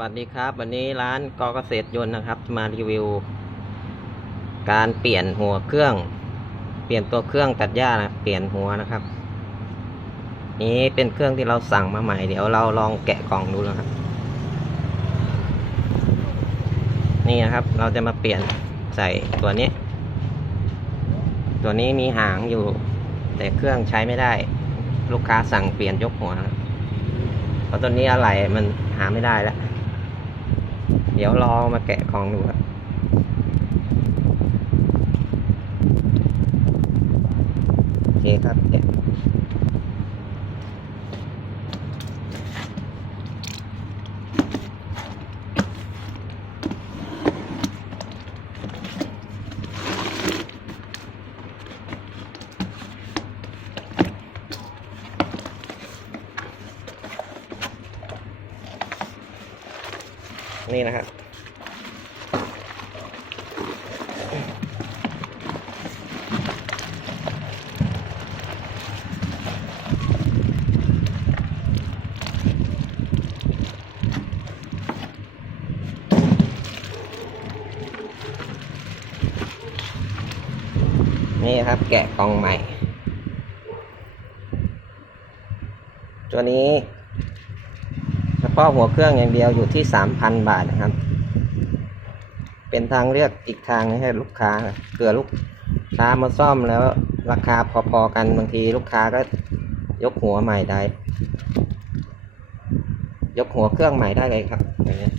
วัสดีครับ วันนี้ร้านกอเกษตรยนต์นะครับ มารีวิว การเปลี่ยนหัวเครื่อง เปลี่ยนตัวเครื่องตัดหญ้านะเปลี่ยนหัวนะครับ นี้เป็นเครื่องที่เราสั่งมาใหม่เดี๋ยวเราลองแกะกล่องดูนะครับ นี่นะครับ เราจะมาเปลี่ยนใส่ตัวนี้ ตัวนี้มีหางอยู่ แต่เครื่องใช้ไม่ได้ ลูกค้าสั่งเปลี่ยนยกหัวนะเพราะตัวนี้อะไรมันหาไม่ได้แล้ว เดี๋ยวรอมาแกะของดูครับโอเคครับแกะ นี่นะครับนี่ครับแกะกล่องใหม่ ตัวนี้ เฉพาะหัวเครื่องอย่างเดียวอยู่ที่สามพันบาทนะครับ เป็นทางเลือกอีกทางให้ลูกค้าเผื่อลูกค้ามาซ่อมแล้วราคาพอๆกันบางทีลูกค้าก็ยกหัวใหม่ได้ ยกหัวเครื่องใหม่ได้เลยครับอย่างนี้ย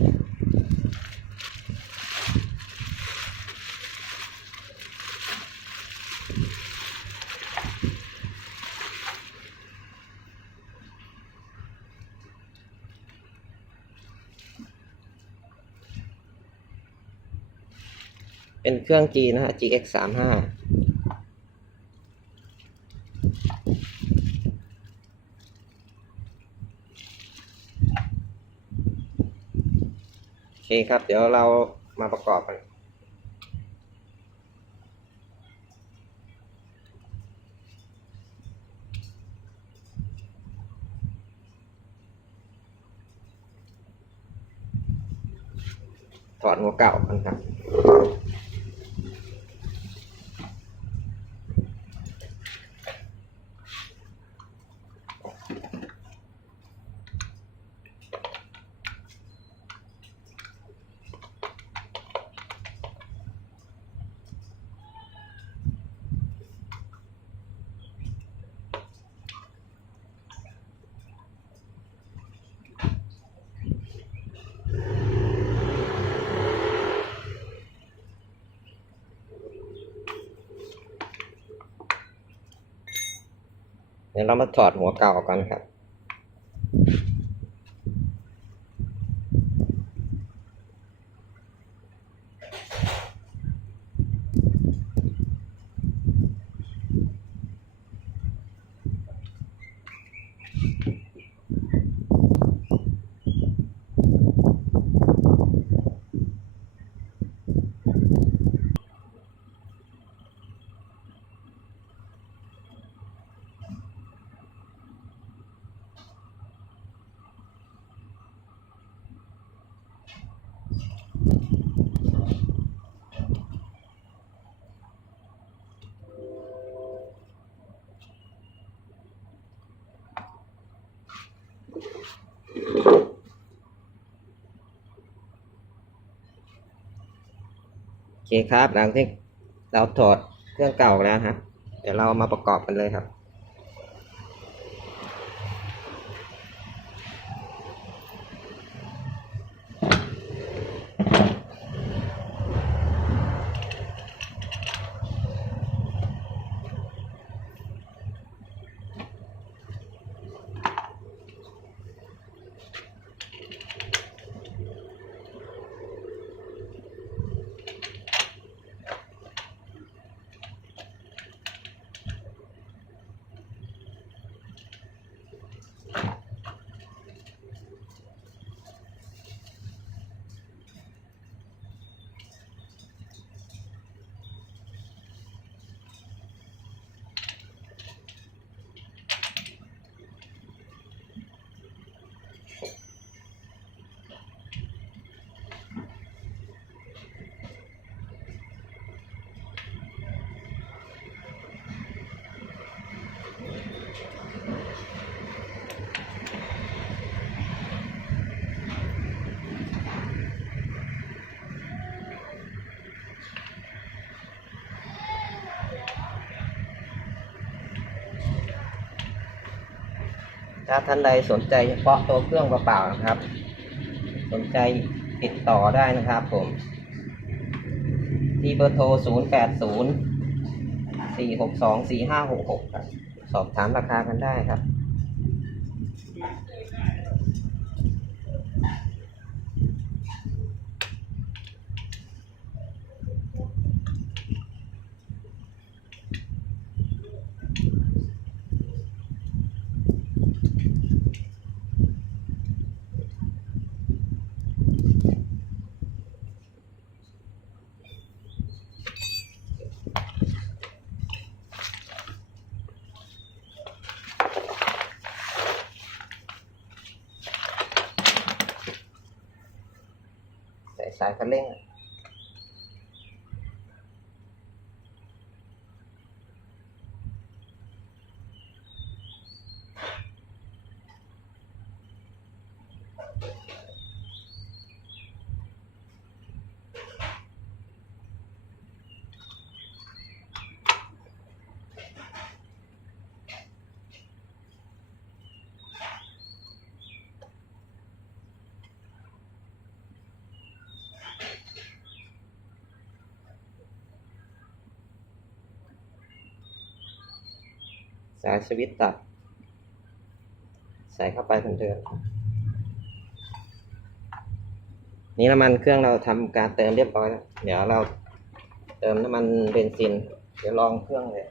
เป็นเครื่อง G นะฮะ GX สามห้าโอเคครับ เดี๋ยวเรามาประกอบกัน ถอดหัวเก่ากันครับ ดี๋ยวเรามาถอดหัวเก่ากกันครับ คครับหลังที่เราถอดเครื่องเก่าแล้วนะครับ เดี๋ยวเรามาประกอบกันเลยครับ ถ้าท่านใดสนใจเฉพาะตัวเครื่องเปล่าๆนะครับ สนใจติดต่อได้นะครับ ผม ที่เบอร์โทร 0 8 0 4 6 2 4 5 6 6 ครับ สอบถามราคากันได้ครับ ใส่สายคันเร่ง สายสวิตช์ตัด ใส่เข้าไปเหมือนเดิมนี่น้ำมันเครื่องเราทำการเติมเรียบร้อยแล้วเดี๋ยวเราเติมน้ำมันเบนซิน เดี๋ยวลองเครื่องเลย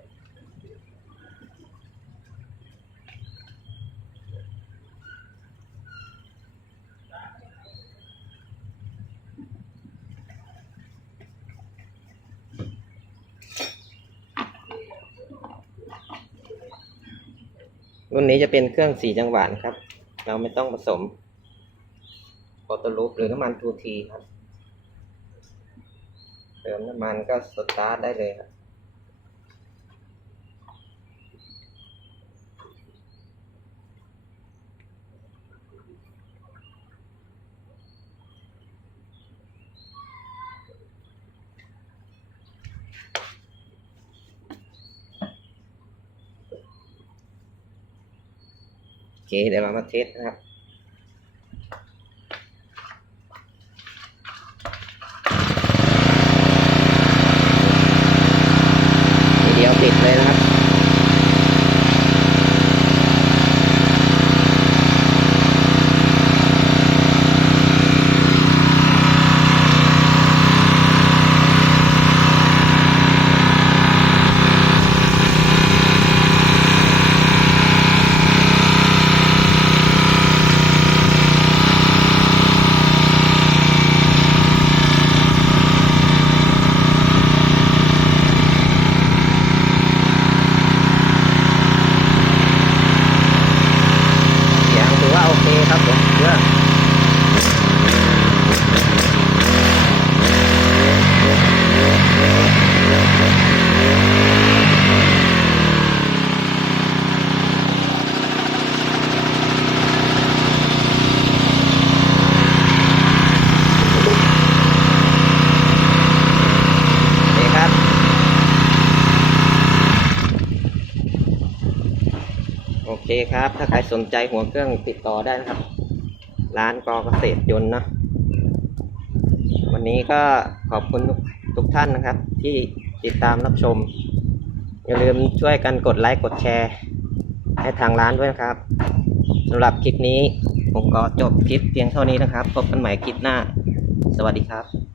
รุ่นนี้จะเป็นเครื่องสีจังหวะนะครับ เราไม่ต้องผสมออโตลูปหรือน้ำมันทูทีครับ เติมน้ำมันก็สตาร์ทได้เลยครับ เคเดี๋ยวเรามาเทสนะครับ ทีเดียวติดเลยนะครับ เสียงถือว่าโอเคครับผมเครื่องโอเคครับ โอเคครับ ถ้าใครสนใจหัวเครื่องติดต่อได้นะครับ ร้านกอเกษตรยนต์นะวันนี้ก็ขอบคุณทุกทุกท่านนะครับ ที่ติดตามรับชม อย่าลืมช่วยกันกดไลค์กดแชร์ ให้ทางร้านด้วยนะครับสำหรับคลิปนี้ผมก็จบคลิปเพียงเท่านี้นะครับ พบกันใหม่คลิปหน้า สวัสดีครับ